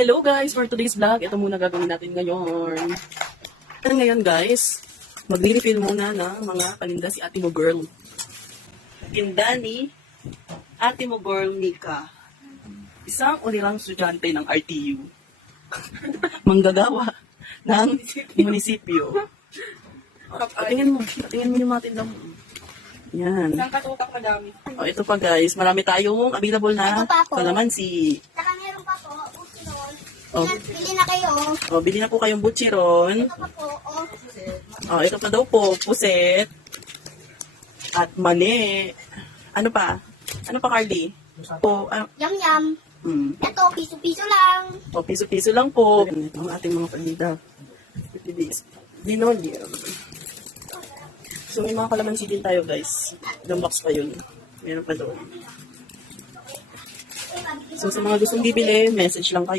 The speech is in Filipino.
Hello guys, for today's vlog, ito muna gagawin natin ngayon. Ngayon guys, magre-refill muna ng mga paninda si ate mo girl. Tinda ni ate mo girl Nika. Isang ulirang estudyante ng RTU. Manggagawa ng munisipyo. Tingin mo yung mga tinda mo. Yan. Isang katutak madami. O, ito pa guys, marami tayong available na Ito pa po. kalamansi. Saka meron pa po, bukidol. Oh. Bili na kayo. O, bili na po kayong butchiron. Ito pa po, O, ito pa daw po, puset. At mani. Ano pa? Ano pa, Carly? Po, Yum-yum. Ito, piso-piso lang. O, piso-piso lang po. Ito ang ating mga paninda. Linoleum. So, may mga kalamansi din tayo, guys. Ilang box pa yun. Meron pa doon. So, sa mga gustong bibili, message lang kayo.